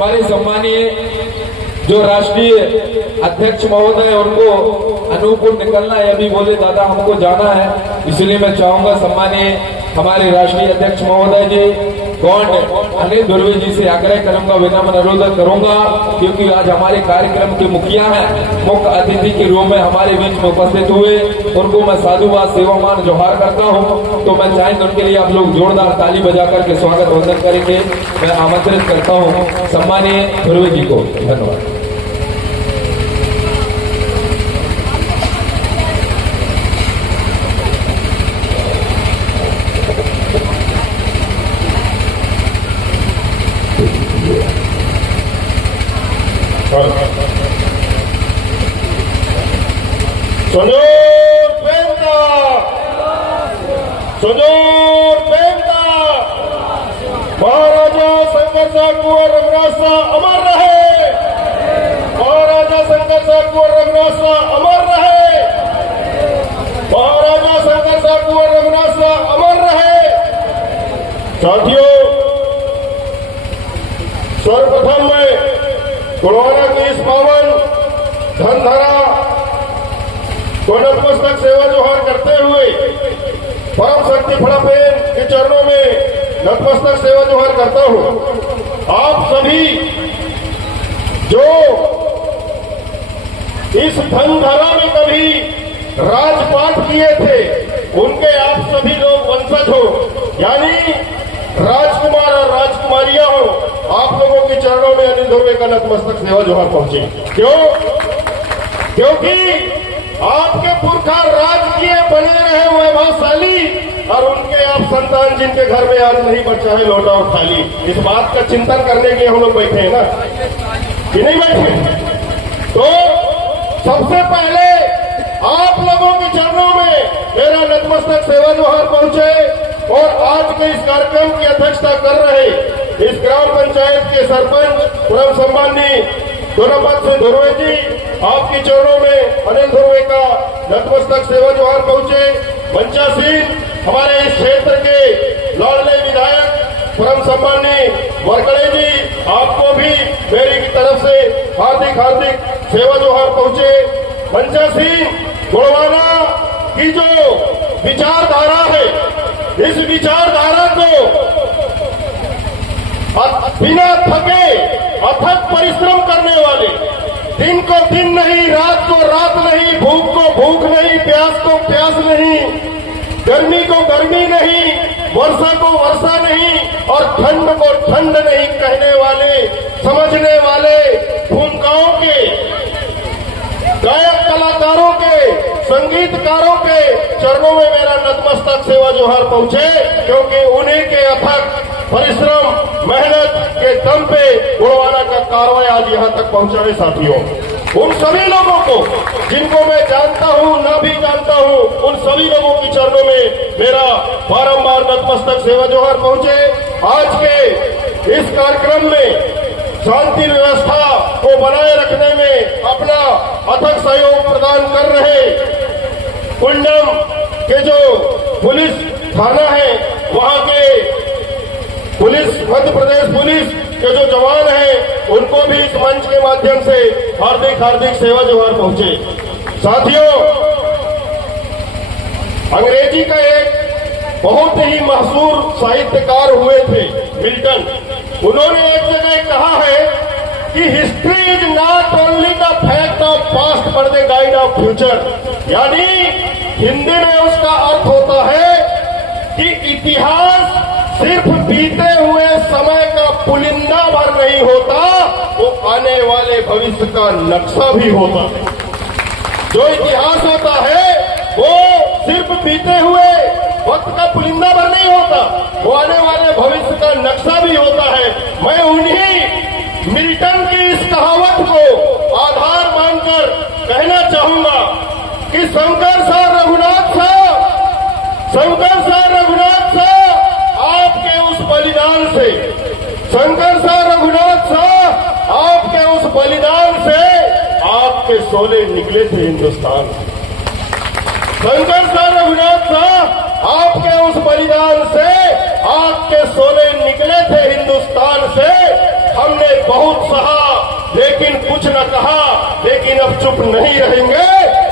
हमारे सम्मानीय जो राष्ट्रीय अध्यक्ष महोदय उनको अनूपपुर निकलना है, अभी बोले दादा हमको जाना है, इसलिए मैं चाहूंगा सम्मानीय हमारे राष्ट्रीय अध्यक्ष महोदय जी गौंड अनिल धुर्वे जी से आग्रह करूंगा, विनम्र अनुरोध करूंगा, क्योंकि आज हमारे कार्यक्रम के मुखिया हैं, मुख्य अतिथि के रूप में हमारे बीच में उपस्थित हुए, उनको मैं साधुवाद सेवामान जोहार करता हूं। तो मैं चाहेंगे उनके लिए आप लोग जोरदार ताली बजा करके स्वागत वंदन करेंगे। मैं आमंत्रित करता हूं सम्मानीय धुर्वे जी को। धन्यवाद। महाराजा शंकर कुंवर रघुनाथ अमर रहे। महाराजा शंकर कुंवर रघुनाथ अमर रहे। महाराजा शंकर कुंवर रघुनाथ अमर रहे। साथियों, सर्वप्रथम मैं गुरुवारा की इस पावन धनधारा को नतमस्तक सेवा जोहार करते हुए परम शक्ति फड़ाफेर के चरणों में नतमस्तक सेवा जोहार करता हूं। आप सभी जो इस धनधारा में कभी राजपाट किए थे, उनके आप सभी लोग वंशज हो, यानी राजकुमार और राजकुमारियां हो। आप लोगों के चरणों में अनिल धुर्वे का नतमस्तक सेवा जोहार पहुंचे। क्यों? क्योंकि आपके पुरखा राजकीय बने रहे वैभवशाली, और उनके आप संतान जिनके घर में आज नहीं बचा है लौटा और खाली। इस बात का चिंतन करने के लिए हम लोग बैठे हैं ना, कि नहीं बैठे? तो सबसे पहले आप लोगों के चरणों में मेरा नतमस्तक सेवा जोहार पहुंचे। और आज के इस कार्यक्रम की अध्यक्षता कर रहे इस ग्राम पंचायत के सरपंच परम सम्माननीय दोनापत सिंह धुर्वे जी, आपके चरणों में अनिल धुर्वे का नतमस्तक सेवा जोहार पहुंचे। मंचासीन हमारे इस क्षेत्र के लाडले विधायक परम सम्माननीय वरकड़े जी, आपको भी मेरी तरफ से हार्दिक हार्दिक सेवा जोहार पहुंचे। मंचासीन गुणवाना की जो विचारधारा है, इस विचारधारा को बिना थके अथक परिश्रम करने वाले, दिन को दिन नहीं, रात को रात नहीं, भूख को भूख नहीं, प्यास को प्यास नहीं, गर्मी को गर्मी नहीं, वर्षा को वर्षा नहीं, और ठंड को ठंड नहीं कहने वाले, समझने वाले भूमिकाओं के, गायक कलाकारों के, संगीतकारों के चरणों में मेरा नतमस्तक सेवा जोहार पहुंचे। क्योंकि उन्हीं के अथक परिश्रम मेहनत के दम पे गुणवाना का कार्रवाई आज यहां तक पहुंचा है। साथियों, उन सभी लोगों को जिनको मैं जानता हूं, ना भी जानता हूं, उन सभी लोगों के चरणों में मेरा बारंबार नतमस्तक सेवा जोहार पहुंचे। आज के इस कार्यक्रम में शांति व्यवस्था को बनाए रखने में अपना अथक सहयोग प्रदान कर रहे कुंडम के जो पुलिस थाना है, वहां के पुलिस, मध्य प्रदेश पुलिस के जो जवान हैं, उनको भी इस मंच के माध्यम से हार्दिक हार्दिक सेवा जोहार पहुंचे। साथियों, अंग्रेजी का एक बहुत ही मशहूर साहित्यकार हुए थे मिल्टन। उन्होंने एक जगह कहा है कि history is not only the fact of past but the guide of future. यानी हिंदी में उसका अर्थ होता है कि इतिहास सिर्फ बीते हुए समय का पुलिंदा भर नहीं होता, वो आने वाले भविष्य का नक्शा भी होता है। जो इतिहास होता है वो सिर्फ बीते हुए वक्त का पुलिंदा भर नहीं होता, वो आने वाले भविष्य का नक्शा भी होता है। मैं उन्हीं मिल्टन की इस कहावत को आधार मानकर कहना चाहूंगा कि शंकर साहब रघुनाथ साहब, शंकर साहब रघुनाथ साहब, आपके उस बलिदान से, शंकर साहब रघुनाथ साहब, आपके उस बलिदान से आपके सोले निकले थे हिंदुस्तान से। शंकर साहब रघुनाथ साहब, आपके उस बलिदान से आपके सोले निकले थे हिंदुस्तान से। हमने बहुत कुछ न कहा, लेकिन अब चुप नहीं रहेंगे।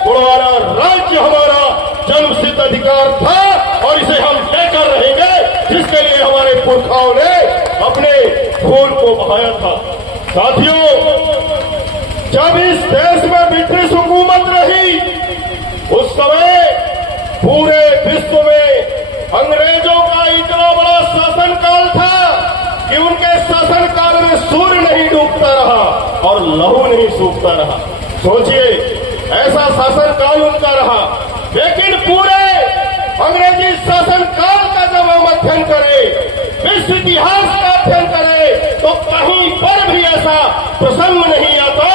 गोंडवाना राज्य हमारा जन्मसिद्ध अधिकार था और इसे हम लेकर रहेंगे, जिसके लिए हमारे पुरखाओं ने अपने खून को बहाया था। साथियों, जब इस देश में ब्रिटिश हुकूमत रही, उस समय पूरे विश्व में अंग्रेजों का इतना बड़ा शासनकाल था कि उनके शासनकाल में सूर्य नहीं डूबता रहा और लहू नहीं सूखता रहा। सोचिए, ऐसा शासनकाल उनका रहा। लेकिन पूरे अंग्रेजी शासनकाल का जब हम अध्ययन करें, विश्व इतिहास का अध्ययन करें, तो कहीं पर भी ऐसा प्रसंग नहीं आता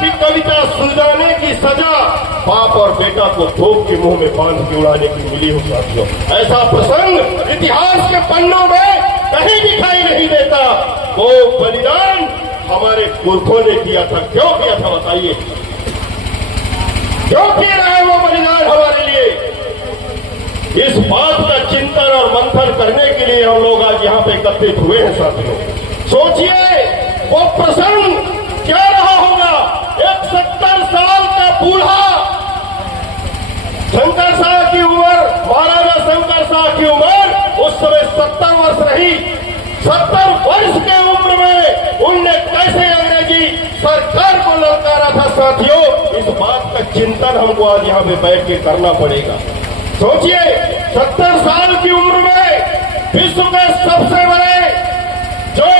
कि कविता सुलझाने की सजा बाप और बेटा को धोप के मुंह में बांध के उड़ाने की मिली हो। साथियों, ऐसा प्रसंग इतिहास के पन्नों में कहीं दिखाई नहीं देता। वो बलिदान हमारे पुरखों ने किया था। क्यों किया था बताइए? क्यों किए रहे वो बलिदान हमारे लिए? इस बात का चिंतन और मंथन करने के लिए हम लोग आज यहाँ पे एकत्रित हुए हैं। साथियों, सोचिए वो प्रसंग क्या रहा होगा। एक 70 साल का बूढ़ा, शंकर शाह की उम्र, महाराजा शंकर शाह की उम्र उस समय 70 वर्ष रही। 70 वर्ष के उम्र में उनने कैसे अंग्रेजी सरकार को ललकारा था। साथियों, इस बात का चिंतन हमको आज यहाँ पे बैठ के करना पड़ेगा। सोचिए, 70 साल की उम्र में विश्व के सबसे बड़े जो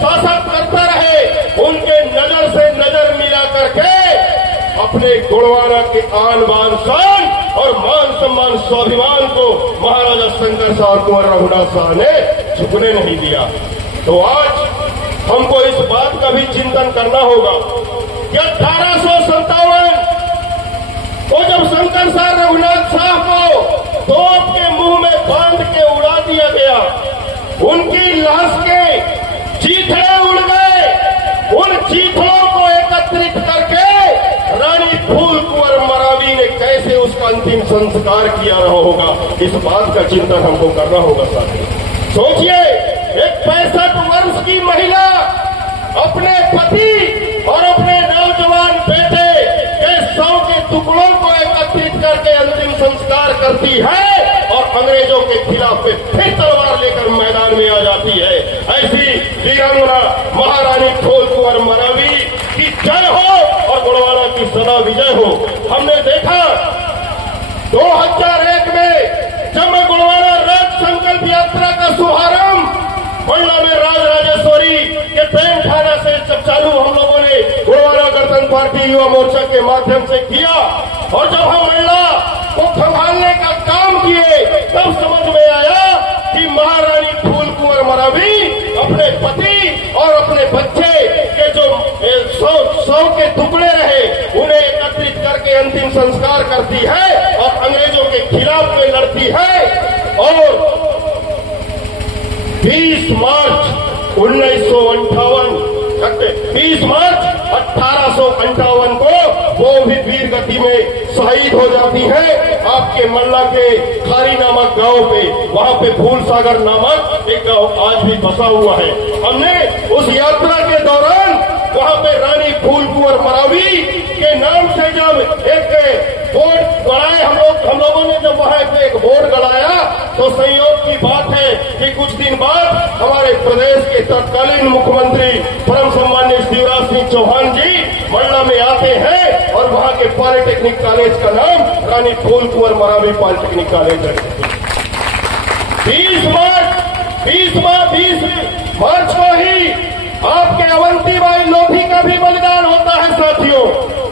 शासक करता रहे, उनके नजर से नजर मिला करके अपने गोंडवाना के आन बान शान और मान सम्मान स्वाभिमान को महाराजा शंकर शाह कुंवर रघुनाथ शाह ने झुकने नहीं दिया। तो आज हमको इस बात का भी चिंतन करना होगा कि 1857 वो जब शंकर शाह रघुनाथ शाह को तोप के मुंह में बांध के उड़ा दिया गया, उनकी लाश के चीथड़े उड़ गए। उन चीथड़ों को एकत्रित करके रानी फूल कुंवर मरावी ने कैसे उसका अंतिम संस्कार किया रहा होगा, इस बात का चिंतन हमको करना होगा। साथियों, सोचिए, एक 65 वर्ष की महिला अपने पति और अपने नौजवान बेटे के शव के टुकड़ों को एकत्रित करके अंतिम संस्कार करती है और अंग्रेजों के खिलाफ फिर तलवार लेकर मैदान में आ जाती है। ऐसी वीरांगना महारानी फूल कुंवर मरावी की जय हो और गोंडवाना की सदा विजय हो। हमने देखा 2001 में जब मैं गोंडवाना राज संकल्प यात्रा का शुभारंभ मंडला में राजराजेश्वरी के प्रेम खाना से जब चालू हम लोगों ने गोंडवाना गणतंत्र पार्टी युवा मोर्चा के माध्यम से किया और जब हम मंडला को संभालने का काम किए, तब समझ में आया कि महारानी फूल कुंवर मरावी अपने पति और अपने बच्चे के जो 100 के टुकड़े रहे, उन्हें एकत्रित करके अंतिम संस्कार करती है और अंग्रेजों के खिलाफ में लड़ती है। और 20 मार्च 1858 को वो भी वीर गति में शहीद हो जाती है। आपके मंडला के खारी नामक गांव पे, वहां पे फूल सागर नामक एक गांव आज भी बसा हुआ है। हमने उस यात्रा के दौरान वहां पे रानी फूल कुंवर मरावी के नाम से जब एक बोर्ड गड़ाए, हम लोगों ने जब वहां एक बोर्ड गड़ाया, तो संयोग की बात है कि कुछ दिन बाद हमारे प्रदेश के तत्कालीन मुख्यमंत्री परम सम्मान्य शिवराज सिंह चौहान जी मंडला में आते हैं और वहां के पॉलिटेक्निक कॉलेज का नाम रानी फूल कुंवर मरावी पॉलिटेक्निक कॉलेज है। 20 मार्च को ही आपके अवंतीबाई लोधी का भी बलिदान होता है। साथियों,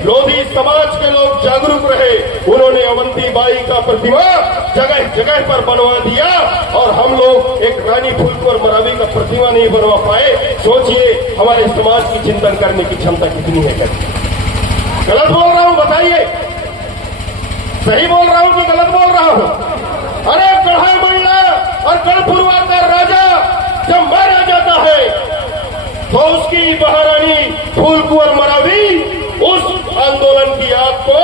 लोधी समाज के लोग जागरूक रहे, उन्होंने अवंतीबाई का प्रतिमा जगह जगह पर बनवा दिया और हम लोग एक रानी फूल कुंवर मरावी का प्रतिमा नहीं बनवा पाए। सोचिए, हमारे समाज की चिंतन करने की क्षमता कितनी है। गलत बोल रहा हूं बताइए? सही बोल रहा हूं कि गलत बोल रहा हूं? अरे गढ़ा मंडला और गढ़पुरवा का राजा जब मारा जाता है तो उसकी महारानी फूल कुंवर मरावी उस आंदोलन की आग को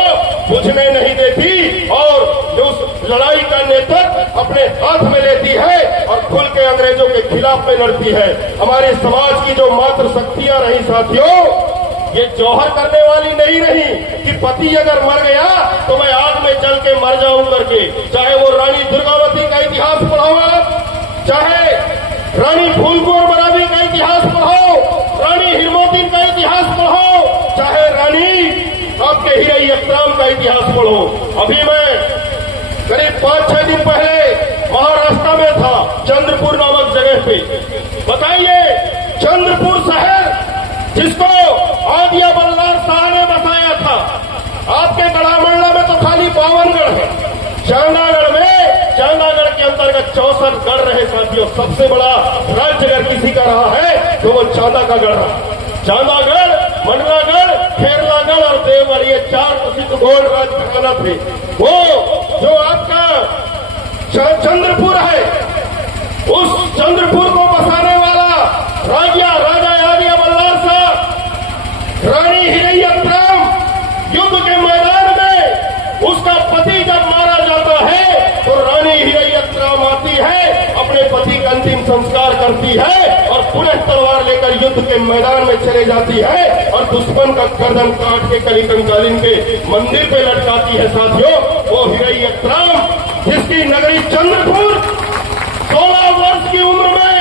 बुझने नहीं देती और उस लड़ाई का नेतृत्व अपने हाथ में लेती है और खुल के अंग्रेजों के खिलाफ में लड़ती है। हमारे समाज की जो मात्र शक्तियां रही साथियों, ये जौहर करने वाली नहीं रही कि पति अगर मर गया तो मैं आग में जल के मर जाऊं करके। चाहे वो रानी दुर्गावती का इतिहास पढ़ाओ आप, चाहे रानी फूलकुंवर बराबी का इतिहास पढ़ाओ, रानी हिरमोतिन का इतिहास पढ़ो, चाहे रानी आपके हीरे अकराम का इतिहास पढ़ो। अभी मैं करीब 5-6 दिन पहले महाराष्ट्र में था, चंद्रपुर नामक जगह पे। बताइए, चंद्रपुर शहर जिसको आदिया बल्लार शाह ने बसाया था, आपके गढ़ामंडला में तो खाली 52 गढ़ है। चांदागढ़ के अंतर्गत 64 गढ़ रहे साथियों। सबसे बड़ा राज्य अगर किसी का रहा है तो वो चांदा का गढ़ रहा। चांदागढ़, मंडलागढ़, खेरलागढ़ और देवगढ़, ये 4 प्रसिद्ध गौड़ राज घराना थे। वो जो आपका चंद्रपुर है, उस चंद्रपुर को बसाने वाला राजा आदिया बल्लार साहब, रानी हीरे अकराम युद्ध के मैदान में उसका पति जब मारा जाता है तो रानी हीरे अकराम आती है, अपने पति का अंतिम संस्कार करती है और पुनः तलवार लेकर युद्ध के मैदान में चले जाती है और दुश्मन का गर्दन काट के कली कंकालीन के मंदिर पे लटकाती है साथियों। वो हीरे अकराम जिसकी नगरी चंद्रपुर 16 वर्ष की उम्र में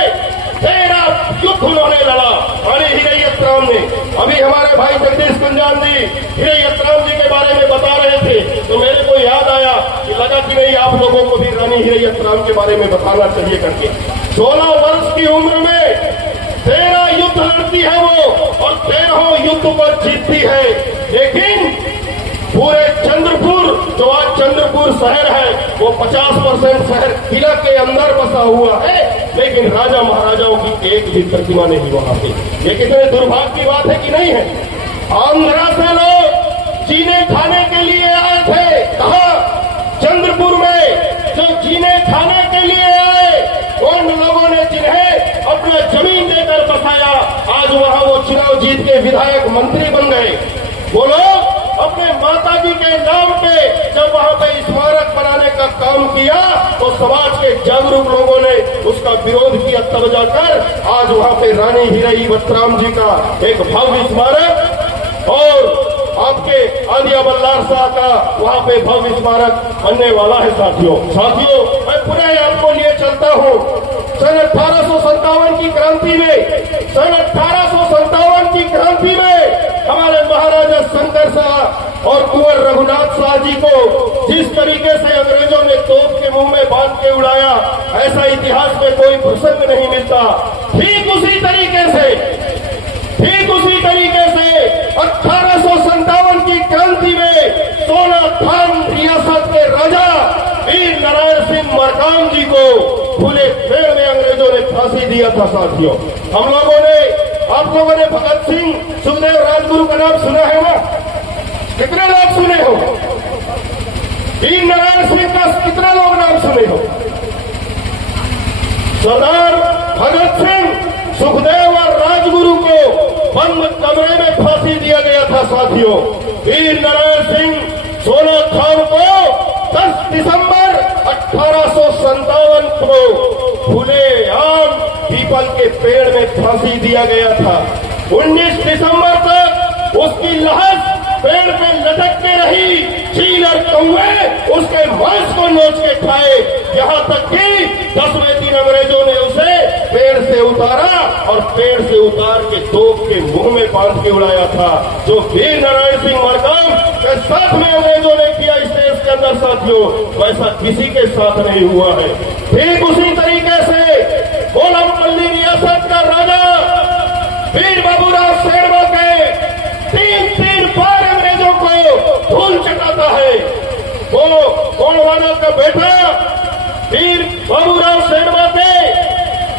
13 युद्ध उन्होंने लड़ा, रानी हीरे अकराम ने। अभी हमारे भाई जगदीश कुंजान जी हीरे अकराम जी के बारे में बता रहे थे तो मेरे को याद आया कि लगा कि नहीं, आप लोगों को भी रानी हीरे अकराम के बारे में बताना चाहिए करके। 16 वर्ष की उम्र में 13 युद्ध लड़ती है वो और 13 युद्ध पर जीतती है। लेकिन पूरे चंद्रपुर, जो आज चंद्रपुर शहर है, वो 50% शहर किला के अंदर बसा हुआ है, लेकिन राजा महाराजाओं की एक भी प्रतिमा नहीं वहां पे। ये कितने दुर्भाग्य की बात है कि नहीं है। आंध्रा से लोग जीने खाने के लिए आए थे, कहा चंद्रपुर में जो जीने खाने के लिए आए, उन लोगों ने जिन्हें अपना जमीन देकर बसाया, आज वहां वो चुनाव जीत के विधायक मंत्री बन गए। वो लोग अपने माता जी के नाम पे जब वहां पे स्मारक बनाने का काम किया तो समाज के जागरूक लोगों ने उसका विरोध किया, तब जाकर आज वहां पे रानी हीरे अकराम जी का एक भव्य स्मारक और आपके आदिया बल्लार शाह का वहां पे भव्य स्मारक बनने वाला है साथियों। मैं पुनः आपको लिए चलता हूं सन 1857 की क्रांति में। सन 1857 की क्रांति में हमारे महाराजा शंकर शाह और कुंवर रघुनाथ शाह जी को जिस तरीके से अंग्रेजों ने तोप के मुंह में बांध के उड़ाया, ऐसा इतिहास में कोई प्रसंग नहीं मिलता। ठीक उसी तरीके से 1857 की क्रांति में सोना थान रियासत के राजा वीर नारायण सिंह मरकाम जी को खुले पेड़ में अंग्रेजों ने फांसी दिया था साथियों। आप लोगों ने भगत सिंह, सुखदेव, राजगुरु का नाम सुना है ना? कितने लोग सुने हो? वीर नारायण सिंह का कितना लोग नाम सुने हो? सरदार भगत सिंह, सुखदेव और राजगुरु को बंद कमरे में फांसी दिया गया था साथियों। वीर नारायण सिंह सोना खान को 10 दिसंबर 1857 को खुले आम पीपल के पेड़ में फांसी दिया गया था। 19 दिसंबर तक उसकी लाश पेड़ पे लटक के रही, चील और कौवे उसके मांस को नोच के खाए, यहाँ तक कि 10वें दिन अंग्रेजों ने उसे पेड़ से उतारा और पेड़ से उतार के तोप के मुंह में बांध के उड़ाया था। जो वीर नारायण सिंह मरकाम के साथ में अंग्रेजों ने किया इस देश के अंदर साथियों, वैसा किसी के साथ नहीं हुआ है। ठीक उसी तरीके से कोलमपल्ली रियासत का राजा वीर बाबूराव शेरवा के 3 बार अंग्रेजों को धूल चटाता है। वो गोंडवाना का बेटा वीर बाबूराव शेरवा के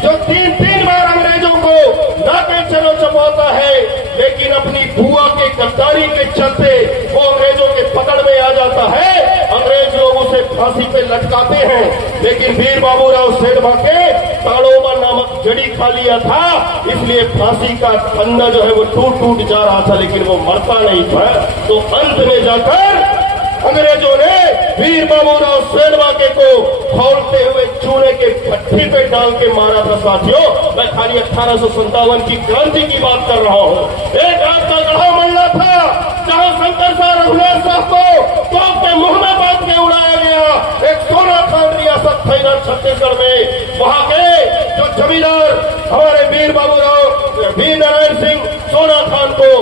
जो 3 बार अंग्रेजों को नाके चलो चपाता है, लेकिन अपनी बुआ के गद्दारी के चलते वो अंग्रेजों के पकड़ में आ जाता है। अंग्रेज लोग उसे फांसी पे लटकाते हैं, लेकिन वीर बाबूराव शेरवा के ताड़ोबा नामक जड़ी खा लिया था, इसलिए फांसी का फंदा जो है वो टूट जा रहा था, लेकिन वो मरता नहीं था। तो अंत में जाकर अंग्रेजों ने वीर बाबूराव सेनवाके को खौलते हुए चूने के भट्टी पे डाल के मारा था। साथियों, मैं खाली 1857 की क्रांति की बात कर रहा हूँ। एक आपका गढ़ा मल्ला था जहाँ शंकर शाह रघुनाथ साहब को तोप के मुंह में बांध के उड़ाया गया। एक सोना खान रियासत था इधर छत्तीसगढ़ में, वहां के जो जमींदार हमारे वीर बाबूराव वीर नारायण सिंह सोना खान को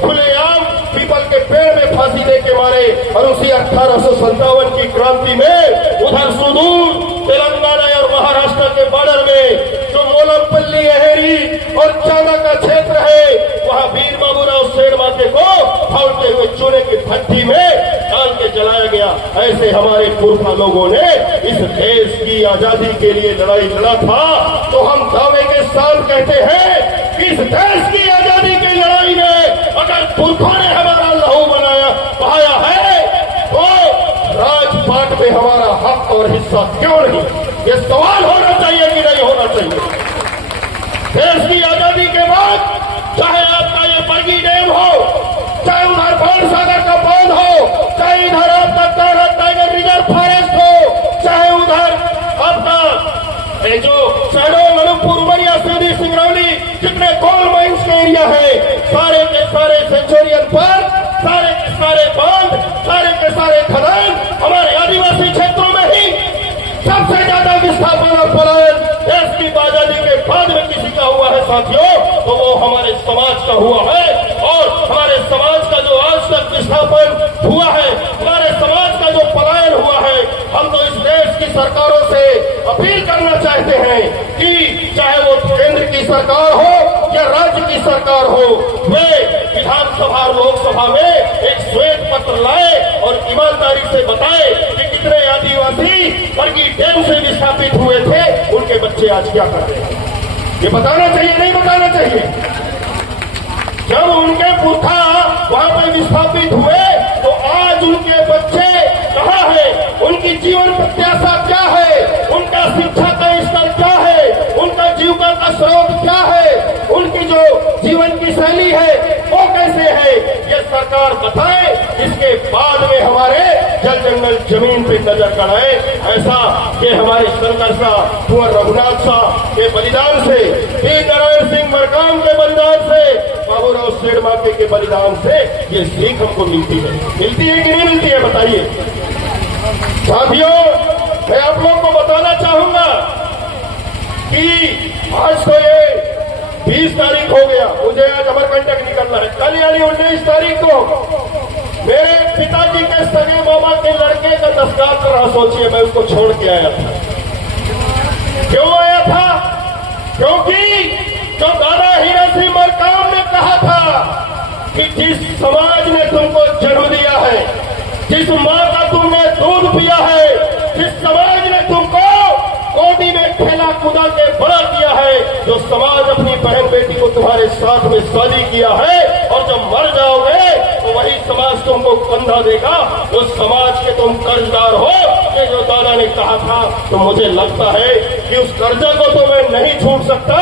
खुलेआम पीपल के पेड़ में फांसी दे के मारे। और उसी 1857 की क्रांति में उधर सुदूर तेलंगाना और महाराष्ट्र के बॉर्डर में जो मोलमपल्ली, अहेरी और चांगा का क्षेत्र है, वहां वीर बाबूराव सेनवाके को खौलते हुए चूने की भट्टी में डाल के जलाया गया। ऐसे हमारे पुरखा लोगों ने इस देश की आजादी के लिए लड़ाई लड़ा था। तो हम दावे के साथ कहते हैं कि इस देश की आजादी की लड़ाई में अगर पुरखों ने हमारा लहू बहाया है तो राजपाट में हमारा हक और हिस्सा क्यों नहीं? ये सवाल होना चाहिए कि नहीं होना चाहिए? देश की आजादी के बाद चाहे आपका ये बरगी डैम हो, चाहे उधर बाण सागर का बांध हो, चाहे इधर आपका कान्हा टाइगर रिजर्व फॉरेस्ट हो, चाहे उधर आपका जो शहडोल, अनूपपुर, उमरिया, सीधी, सिंगरौली जितने कोल माइंस के एरिया है, सारे के सारे सेंचुरियन पर सारे के सारे बांध, सारे के सारे खदान हमारे आदिवासी क्षेत्रों में ही सबसे ज्यादा विस्थापन और पलायन देश की आजादी के बाद में किसी का हुआ है साथियों, तो वो हमारे समाज का हुआ है। और हमारे समाज का जो आज तक विस्थापन हुआ है, हमारे समाज का जो पलायन हुआ है, हम तो इस देश की सरकारों से अपील करना चाहते हैं कि चाहे वो केंद्र की सरकार हो या राज्य की सरकार हो, वे विधानसभा और लोकसभा में एक श्वेत पत्र लाए और ईमानदारी से बताए कि कितने आदिवासी बरगी डैम से विस्थापित हुए थे, उनके बच्चे आज क्या कर रहे हैं, ये बताना चाहिए नहीं बताना चाहिए? जब उनके पुरखा वहां पर विस्थापित हुए तो आज उनके बच्चे कहाँ है, उनकी जीवन प्रत्याशा क्या है, उनका शिक्षा का स्तर क्या है, उनका जीविका का स्रोत क्या है, उनकी जो जीवन की शैली है वो कैसे है, ये सरकार बताए। इसके बाद में हमारे जल जंगल जमीन पे नजर गड़ाए। ऐसा कि हमारे शंकर शाह, कुंवर रघुनाथ शाह के बलिदान से, वीर नारायण सिंह मरकाम के बलिदान से, बाबूराव सेनवाके के बलिदान से ये सीख हमको मिलती है कि नहीं मिलती है? बताइए साथियों, मैं आप लोग को बताना चाहूंगा कि आज तो ये 20 तारीख हो गया, मुझे आज अमरकंटक निकलना है। कल यानी 19 तारीख को मेरे पिताजी के सगे मामा के लड़के का दस्तार कर रहा। सोचिए, मैं उसको छोड़ के आया था। क्यों आया था? क्योंकि जो दादा हीरा सिंह मरकाम ने कहा था कि जिस समाज ने तुमको जन्म दिया है, जिस माँ का तुमने दूध पिया है, जिस समाज ने तुमको गोदी में खेला कूदा के बड़ा किया है, जो समाज अपनी बहन बेटी को तुम्हारे साथ में शादी किया है, और जब मर जाओगे तो वही समाज तुमको कंधा देगा, उस समाज के तुम कर्जदार हो। ये जो दादा ने कहा था, तो मुझे लगता है कि उस कर्जा को तो मैं नहीं छूट सकता,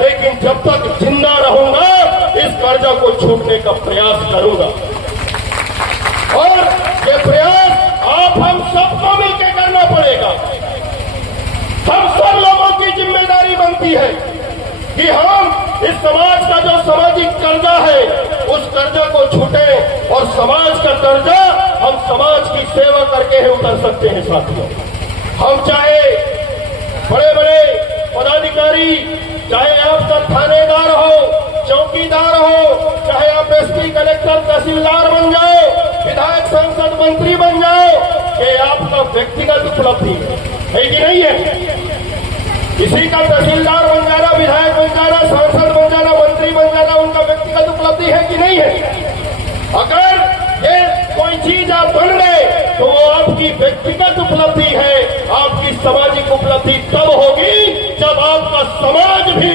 लेकिन जब तक जिंदा रहूंगा इस कर्जा को छूटने का प्रयास करूंगा। और ये प्रयास आप हम सबको मिलकर करना पड़ेगा। हम सब लोगों की जिम्मेदारी बनती है कि हम इस समाज का जो सामाजिक कर्जा है उस कर्जा को छूटे, और समाज का कर्जा हम समाज की सेवा करके ही उतर सकते हैं साथियों। हम चाहे बड़े बड़े पदाधिकारी, चाहे आपका थानेदार हो, चौकीदार हो, चाहे आप एसपी, कलेक्टर, तहसीलदार बन जाओ, विधायक, सांसद, मंत्री बन जाओ, ये आपका व्यक्तिगत उपलब्धि है कि नहीं है? किसी का तहसीलदार बन जाना, विधायक बन जाना, सांसद बन जाना, मंत्री बन जाना उनका व्यक्तिगत उपलब्धि है कि नहीं है? अगर ये कोई चीज आप बन गए तो वो आपकी व्यक्तिगत उपलब्धि है। आपकी सामाजिक उपलब्धि तब होगी जब आपका समाज भी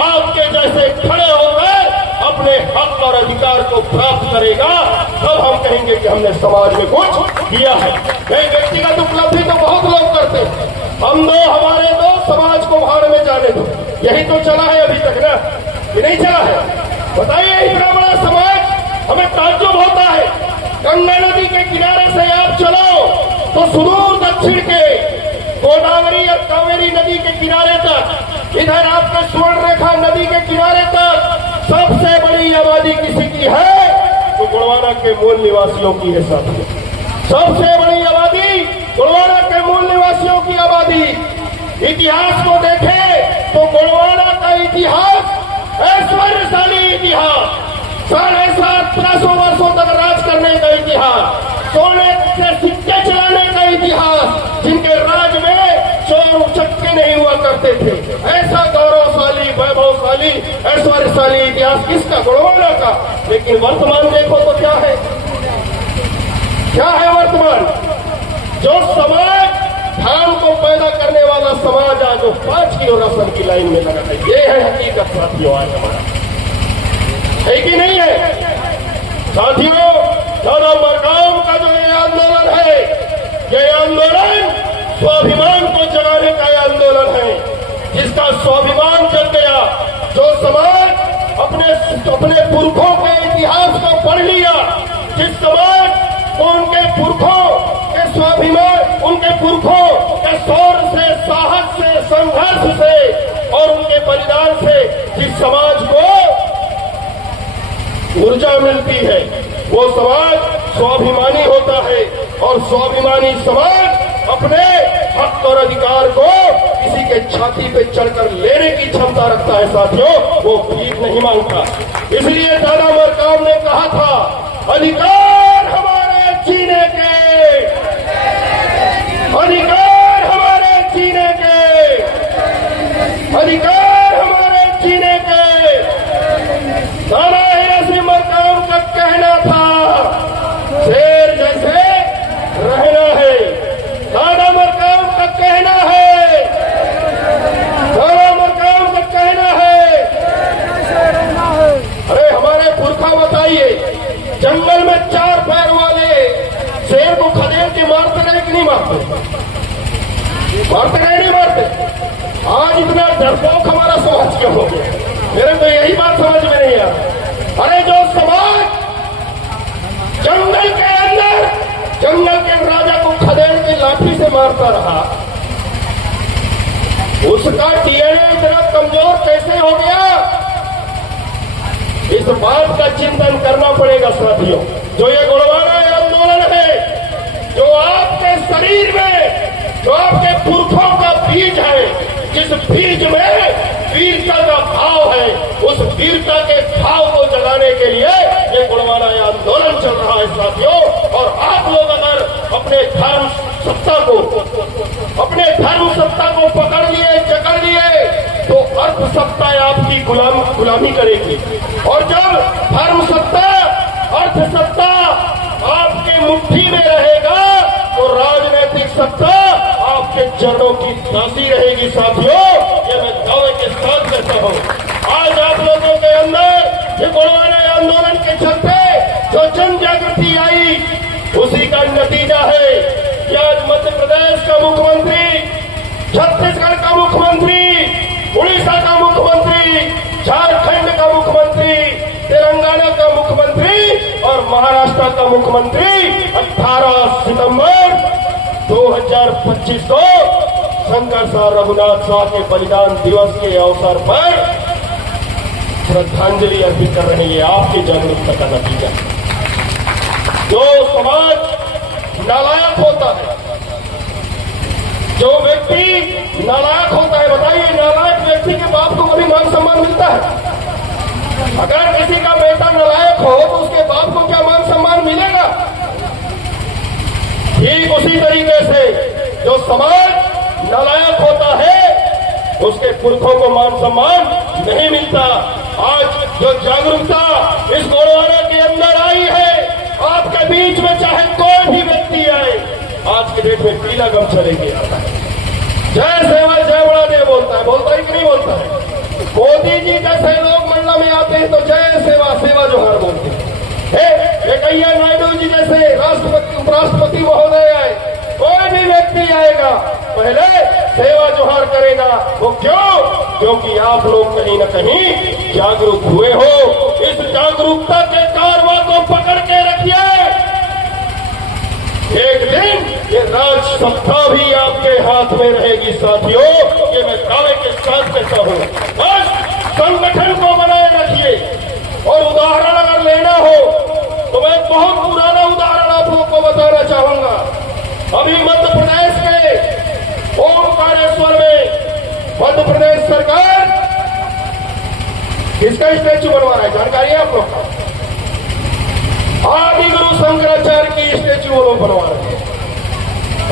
आपके जैसे खड़े होकर अपने हक और अधिकार को प्राप्त करेगा, तब हम कहेंगे कि हमने समाज में कुछ किया है। ये व्यक्तिगत उपलब्धि तो बहुत लोग करते हैं, हम दो हमारे दो, समाज को भाड़ में जाने दो, यही तो चला है अभी तक ना, कि नहीं चला है? बताइए, इतना बड़ा समाज, हमें ताज्जुब होता है गंगा नदी के किनारे से आप चलो तो सुदूर दक्षिण के गोदावरी और कावेरी नदी के किनारे तक, इधर आपके स्वर्णरेखा नदी के किनारे तक सबसे बड़ी आबादी किसी की है तो गोंडवाना के मूल निवासियों की है साथियों। सबसे बड़ी आबादी गोंडवाना के मूल निवासियों की आबादी। इतिहास को देखें तो गोंडवाना का इतिहास ऐश्वर्यशाली इतिहास, 750 वर्षों तक राज करने का इतिहास, सोने के सिक्के चलाने का इतिहास, जिनके राज में चोर उचक्के नहीं हुआ करते थे। ऐसा गौरवशाली, वैभवशाली, ऐश्वर्यशाली इतिहास किसका? गोंडवाना का। लेकिन वर्तमान देखो तो क्या है, क्या है वर्तमान? जो समाज धर्म को पैदा करने वाला समाज आज जो 5 किलो राशन की लाइन में लगा है, ये है हकीकत साथियों आज हमारा, है कि नहीं है साथियों? दादा मरकाम का जो ये आंदोलन है, ये आंदोलन स्वाभिमान को जगाने का ये आंदोलन है, जिसका स्वाभिमान जग गया। जो समाज अपने पुरखों के इतिहास को पढ़ लिया, जिस समाज को उनके पुरखों के स्वाभिमान, उनके पुरखों के शौर्य से, साहस से, संघर्ष से और उनके बलिदान से जिस समाज को ऊर्जा मिलती है, वो समाज स्वाभिमानी होता है। और स्वाभिमानी समाज अपने हक और अधिकार को किसी के छाती पे चढ़कर लेने की क्षमता रखता है साथियों, वो भीख नहीं मांगता। इसलिए दादा मरकाम ने कहा था, अधिकार हमारे जीने के, अधिकार हमारे जीने के, अधिकार हमारे जीने के। दादा हीरा सिंह मरकाम का कहना था, शेर जैसे रहना है। दादा मरकाम का कहना है, दादा मरकाम का कहना है। अरे हमारे पुरखा बताइए, जंगल में 4 पैर वाले शेर को खदेड़ के मारते रहे कि नहीं मारते? मारते रहे नहीं मारते? आज इतना डरपोक हमारा समाज क्यों हो गया? मेरे तो यही बात समझ में नहीं आ रहा। अरे जो समाज जंगल के अंदर जंगल के राजा को खदेड़ के लाठी से मारता रहा, उसका डीएनए इतना कमजोर कैसे हो गया? इस बात का चिंतन करना पड़ेगा साथियों। जो ये गोंडवाना आंदोलन है, जो आपके शरीर में, जो आपके पुरखों का बीज है, जिस बीज में वीरता का भाव है, उस वीरता के भाव को जगाने के लिए ये गोंडवाना आंदोलन चल रहा है साथियों। और आप लोग अगर अपने धर्म सत्ता को पकड़ लिए, जकड़ लिए, तो अर्थ सत्ता आपकी गुलामी करेगी। और जब धर्म सत्ता, अर्थ सत्ता आपके मुट्ठी में रहेगा, तो राजनीतिक सत्ता आपके चरणों की दासी रहेगी साथियों। ये मैं दावे के साथ कहता हूं। आज आप लोगों के अंदर ये गोंडवाना आंदोलन के चलते जो जन जागृति आई, उसी का नतीजा है कि आज मध्य प्रदेश का मुख्यमंत्री, छत्तीसगढ़ का मुख्यमंत्री, उड़ीसा का मुख्यमंत्री, झारखंड का मुख्यमंत्री, तेलंगाना का मुख्यमंत्री और महाराष्ट्र का मुख्यमंत्री 18 सितंबर 2025 को शंकर शाह रघुनाथ शाह के बलिदान दिवस के अवसर पर श्रद्धांजलि अर्पित कर रहे हैं। आपकी जागरूकता का नतीजा। जो समाज नालायक होता है, जो व्यक्ति नालायक होता है, बताइए नालायक व्यक्ति के बाप को कभी मान सम्मान मिलता है? अगर किसी का बेटा नालायक हो तो उसके बाप को क्या मान सम्मान मिलेगा? ठीक उसी तरीके से जो समाज नालायक होता है, उसके पुरखों को मान सम्मान नहीं मिलता। आज जो जागरूकता इस गोंडवाना के अंदर आई है, आपके बीच में चाहे कोई भी व्यक्ति आए, आज के डेट में पीला गमछा लेके आता है, जय सेवा जय बड़ा देव बोलता है कि नहीं बोलता है? मोदी जी जैसे लोग मंडला में आते हैं तो जय सेवा सेवा जोहार बोलते हैं। वेंकैया नायडू जी जैसे राष्ट्रपति, उपराष्ट्रपति महोदय आए, कोई भी व्यक्ति आएगा पहले सेवा जोहार करेगा। वो क्यों? क्योंकि आप लोग कहीं न कहीं जागरूक हुए हो। इस जागरूकता के कारवां को पकड़ के रखिए। एक दिन ये राज सत्ता भी आपके हाथ में रहेगी साथियों, ये मैं दावे के साथ कहता हूं। बस संगठन को बनाए रखिए। और उदाहरण अगर लेना हो तो मैं बहुत पुराना उदाहरण आप लोगों को बताना चाहूंगा। अभी मध्य प्रदेश के ओमकारेश्वर में मध्य प्रदेश सरकार किसका स्टैचू बनवा रहा है, जानकारी है आप लोग का? आदि गुरु शंकराचार्य की स्टैचू वो लोग बनवा रहे हैं।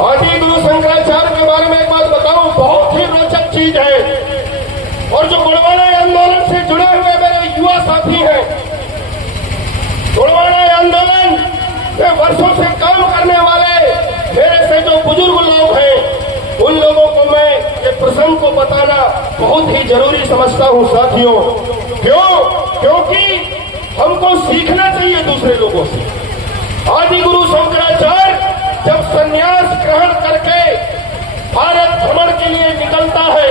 आदि गुरु शंकराचार्य के बारे में एक बात बताऊं, बहुत ही रोचक चीज है। और जो गुणवाना आंदोलन से जुड़े हुए मेरे युवा साथी हैं, गुणवाना आंदोलन में वर्षों से काम करने वाले मेरे से जो बुजुर्ग लोग हैं, उन लोगों को मैं ये प्रसंग को बताना बहुत ही जरूरी समझता हूं साथियों। क्यों? क्योंकि हमको सीखना चाहिए दूसरे लोगों से। आदि गुरु शंकराचार्य जब संन्यास ग्रहण करके भारत भ्रमण के लिए निकलता है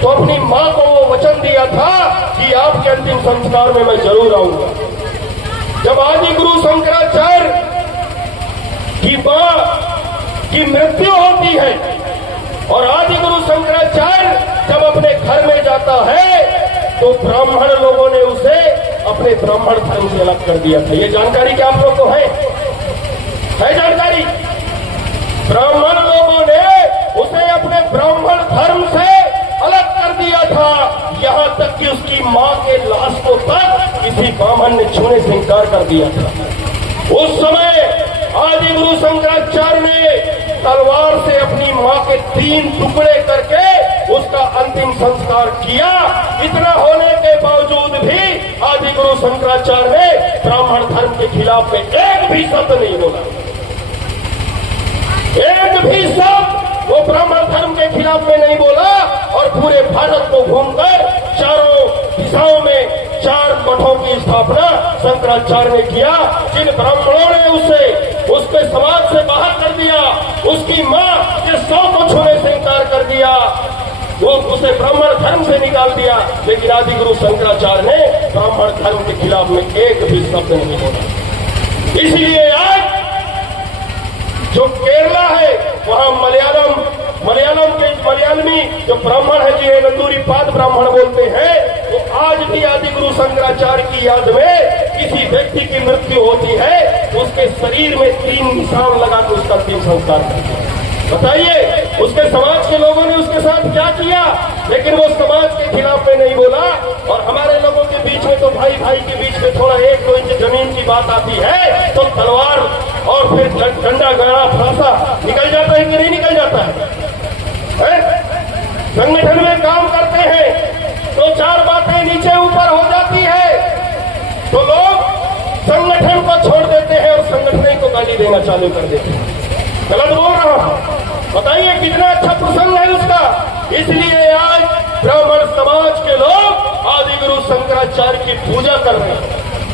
तो अपनी मां को वो वचन दिया था कि आपके अंतिम संस्कार में मैं जरूर आऊंगा। जब आदि गुरु शंकराचार्य की मां की मृत्यु होती है और आदि गुरु शंकराचार्य जब अपने घर में जाता है तो ब्राह्मण लोगों ने उसे अपने ब्राह्मण धर्म से अलग कर दिया था। ये जानकारी क्या आप लोग को है जानकारी? ब्राह्मण लोगों ने उसे अपने ब्राह्मण धर्म से अलग कर दिया था। यहां तक कि उसकी मां के लाश को तक किसी ब्राह्मण ने छूने से इनकार कर दिया था। उस समय आदि गुरु शंकराचार्य ने तलवार से अपनी मां के 3 टुकड़े करके उसका अंतिम संस्कार किया। इतना होने के बावजूद भी आदि गुरु शंकराचार्य ने ब्राह्मण धर्म के खिलाफ में एक भी शब्द नहीं बोला। एक भी शब्द वो ब्राह्मण धर्म के खिलाफ में नहीं बोला। और पूरे भारत को घूमकर चारों दिशाओं में 4 मठों की स्थापना शंकराचार्य ने किया। जिन ब्राह्मणों ने उसके समाज से बाहर कर दिया, उसकी मां के 100 को छूने से इनकार कर दिया, वो उसे ब्राह्मण धर्म से निकाल दिया। लेकिन आदि गुरु शंकराचार्य ने ब्राह्मण धर्म के खिलाफ में एक भी शब्द नहीं बोला। इसलिए आज जो केरला है वहां मलयालमी जो ब्राह्मण है जिन्हें नंदूरी पाद ब्राह्मण बोलते हैं, वो आज भी आदि गुरु शंकराचार्य की याद में किसी व्यक्ति की मृत्यु होती है उसके शरीर में 3 निशान लगाकर उसका अंतिम संस्कार करते हैं। बताइए उसके समाज के लोगों ने उसके साथ क्या किया? लेकिन वो समाज के खिलाफ में नहीं बोला। और हमारे लोगों के बीच में तो भाई भाई के बीच में थोड़ा 1-2 इंच जमीन की बात आती है तो तलवार और फिर डंडा गड़ा फांसा निकल जाता है कि नहीं निकल जाता है? संगठन में काम करते हैं तो 4 बातें नीचे ऊपर हो जाती है तो लोग संगठन को छोड़ देते हैं और संगठन को गाली देना चालू कर देते हैं। गलत बोल रहा हूं? बताइए कितना अच्छा प्रसंग है उसका। इसलिए आज ब्राह्मण समाज के लोग आदि गुरु शंकराचार्य की पूजा कर रहे हैं,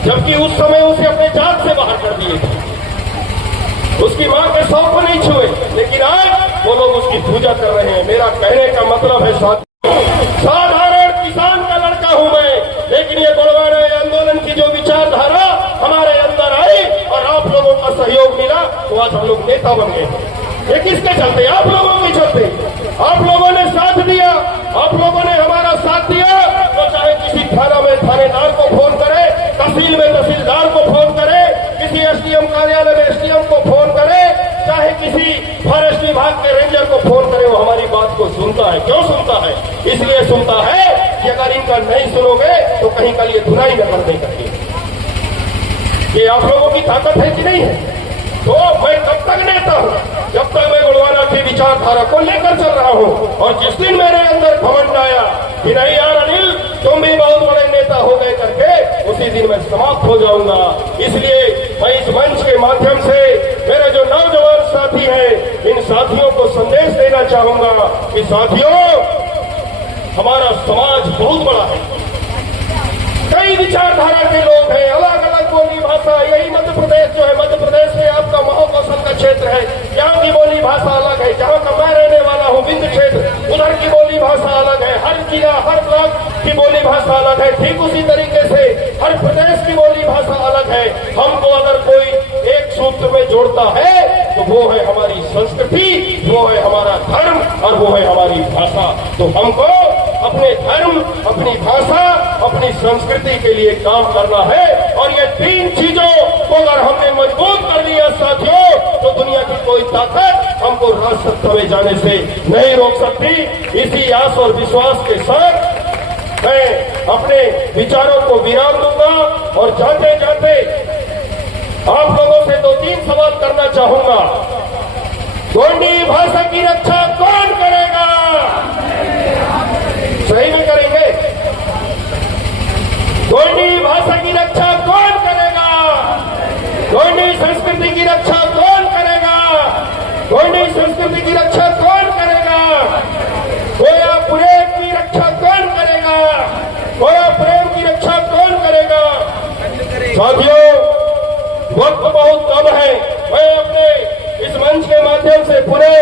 जबकि उस समय उसे अपने जात से बाहर कर दिए थे। उसकी मां के 100 को नहीं छुए, लेकिन आज वो लोग उसकी पूजा कर रहे हैं। मेरा कहने का मतलब है साधारण किसान का लड़का हूं मैं, लेकिन ये गुणवाना आंदोलन की जो विचारधारा हमारे अंदर आई और आप लोगों का सहयोग मिला तो आज हम लोग नेता बन गए। ये किसके चलते? आप लोगों के चलते। आप लोगों ने साथ दिया, आप लोगों ने हमारा साथ दिया। तो चाहे किसी थाना में थानेदार को फोन करे, तहसील में तहसीलदार को फोन करे, किसी एसडीएम कार्यालय में एसडीएम को फोन करे, चाहे किसी फॉरेस्ट विभाग के रेंजर को फोन करे, वो हमारी बात को सुनता है। क्यों सुनता है? इसलिए सुनता है कि अगर इनका नहीं सुनोगे तो कहीं कल ये धुनाई न कर देंगे। ये आप लोगों की ताकत है कि नहीं है? तो मैं कब तक नेता हूं? जब तक मैं गुणवाना की विचारधारा को लेकर चल रहा हूं। और जिस दिन मेरे अंदर घमंड आया कि नहीं यार अनिल तुम भी बहुत बड़े नेता हो गए करके, उसी दिन मैं समाप्त हो जाऊंगा। इसलिए मैं इस मंच के माध्यम से मेरे जो नौजवान साथी हैं, इन साथियों को संदेश देना चाहूंगा कि साथियों, हमारा समाज बहुत बड़ा है, कई विचारधारा के लोग हैं, अलग अलग बोली भाषा। यही मध्य प्रदेश जो है, मध्य प्रदेश में आपका महाकौशल का क्षेत्र है, यहाँ की बोली भाषा अलग है। जहाँ का मैं रहने वाला हूँ विंध्य क्षेत्र, उधर की बोली भाषा अलग है। हर जिला हर ब्लॉक की बोली भाषा अलग है। ठीक उसी तरीके से हर प्रदेश की बोली भाषा अलग है। हमको अगर कोई एक सूत्र में जोड़ता है तो वो है हमारी संस्कृति, वो है हमारा धर्म और वो है हमारी भाषा। तो हमको अपने धर्म, अपनी भाषा, अपनी संस्कृति के लिए काम करना है। और ये तीन चीजों को अगर हमने मजबूत कर लिया साथियों, तो दुनिया की कोई ताकत हमको राजसत्ता में जाने से नहीं रोक सकती। इसी आस और विश्वास के साथ मैं अपने विचारों को विराम दूंगा और जाते जाते आप लोगों से 2-3 सवाल करना चाहूंगा। गोंडी भाषा की रक्षा कौन करेगा? सही में करेंगे? गोंडी भाषा की रक्षा कौन करेगा? गोंडी संस्कृति की रक्षा कौन करेगा? गोंडी संस्कृति की रक्षा कौन करेगा? गोया प्रेम की रक्षा कौन करेगा? गोया प्रेम की रक्षा कौन करेगा? साथियों, वक्त बहुत कम है। मैं अपने इस मंच के माध्यम से पूरे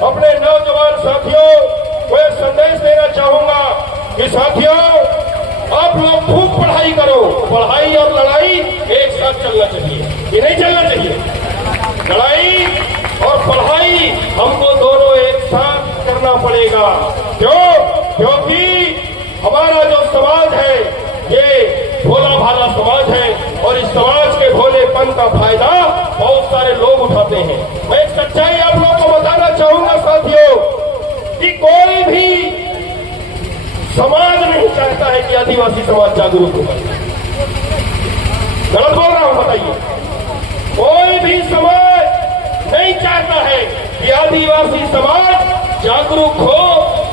अपने नौजवान साथियों को एक संदेश देना चाहूंगा कि साथियों, आप लोग खूब पढ़ाई करो। पढ़ाई और लड़ाई एक साथ चलना चाहिए, ये नहीं चलना चाहिए। लड़ाई और पढ़ाई हमको दोनों एक साथ करना पड़ेगा। क्यों? क्योंकि हमारा जो समाज है ये भोला भाला समाज है और इस समाज के भोलेपन का फायदा बहुत सारे लोग उठाते हैं। मैं एक सच्चाई आप लोगों को बताना चाहूंगा साथियों कि कोई भी समाज नहीं चाहता है कि आदिवासी समाज जागरूक हो। गलत बोल रहा हूं? बताइए। कोई भी समाज नहीं चाहता है कि आदिवासी समाज जागरूक हो,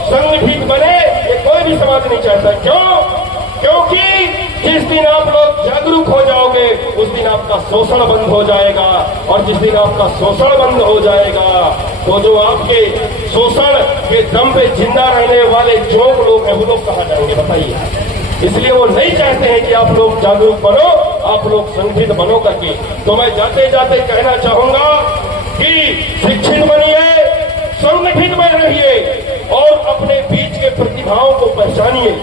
संगठित बने। ये कोई भी समाज नहीं चाहता। क्यों? क्योंकि जिस दिन आप लोग जागरूक हो जाओगे उस दिन आपका शोषण बंद हो जाएगा, और जिस दिन आपका शोषण बंद हो जाएगा तो जो आपके शोषण के दम पे जिंदा रहने वाले जोग लोग हैं वो लोग कहाँ जाएंगे? बताइए। इसलिए वो नहीं चाहते हैं कि आप लोग जागरूक बनो, आप लोग संगठित बनो करके। तो मैं जाते जाते कहना चाहूंगा कि शिक्षित बनिए, संगठित में रहिए और अपने बीच के प्रतिभाओं को पहचानिए।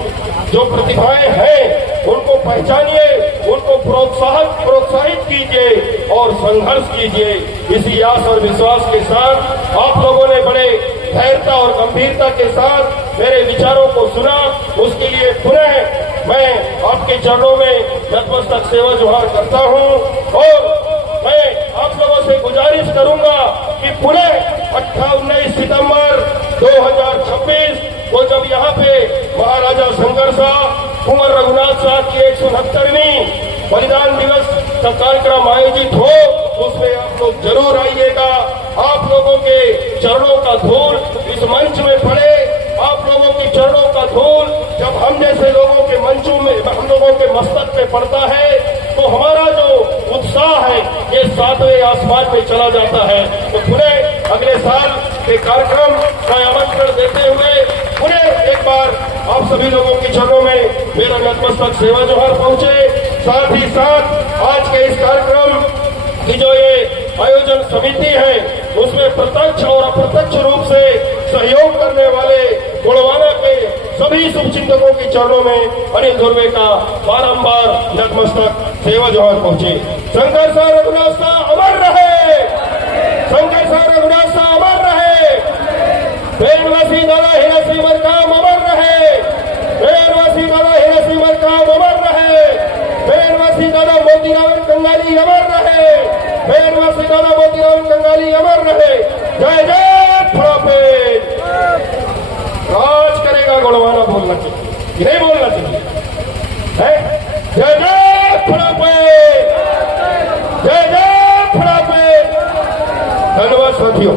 जो प्रतिभाएं हैं उनको पहचानिए, उनको प्रोत्साहित कीजिए और संघर्ष कीजिए। इसी आस और विश्वास के साथ आप लोगों ने बड़े धैर्यता और गंभीरता के साथ मेरे विचारों को सुना, उसके लिए पुनः मैं आपके चरणों में नतमस्तक सेवा जोहार करता हूं। और मैं आप लोगों से गुजारिश करूंगा कि पुनः 19 सितंबर 2026 को जब यहाँ पे महाराजा शंकर साहब, कुंवर रघुनाथ साहब की 169वीं बलिदान दिवस का कार्यक्रम आयोजित हो, उसमें आप लोग जरूर आइएगा। आप लोगों के चरणों का धूल इस मंच में पड़े। आप लोगों के चरणों का धूल जब हम जैसे लोगों के मंचों में, हम लोगों के मस्तक पे पड़ता है तो हमारा जो उत्साह है ये 7वें आसमान में चला जाता है। तो पुनः अगले साल के कार्यक्रम का आमंत्रण देते हुए पुनः एक बार आप सभी लोगों के चरणों में मेरा नतमस्तक सेवा जोहार पहुंचे। साथ ही साथ आज के इस कार्यक्रम की जो ये आयोजन समिति है उसमें प्रत्यक्ष और अप्रत्यक्ष रूप से सहयोग करने वाले गोड़वाना के सभी शुभचिंतकों के चरणों में अनिल धुर्वे का बारंबार नतमस्तक सेवा जोहार पहुंचे। शंकर साहब रघुनाथ साहब अमर रहे, शंकर साहब रघुनाथ साहब अमर रहे, बेनवासी दादा हीरा सिंह मरकाम अमर रहे, बेनवासी दादा हीरा सिंह मरकाम अमर रहे, बेनवासी दादा मोतीराम कंगाली अमर रहे, बेनवासी दादा मोतीराम कंगाली अमर रहे। जय जय फड़ापेट। राज करेगा गोड़वाना बोलना चाहिए, नहीं बोलना चाहिए है? जय जय फड़ापेट, जय जय फड़ापेट। धन्यवाद साथियों।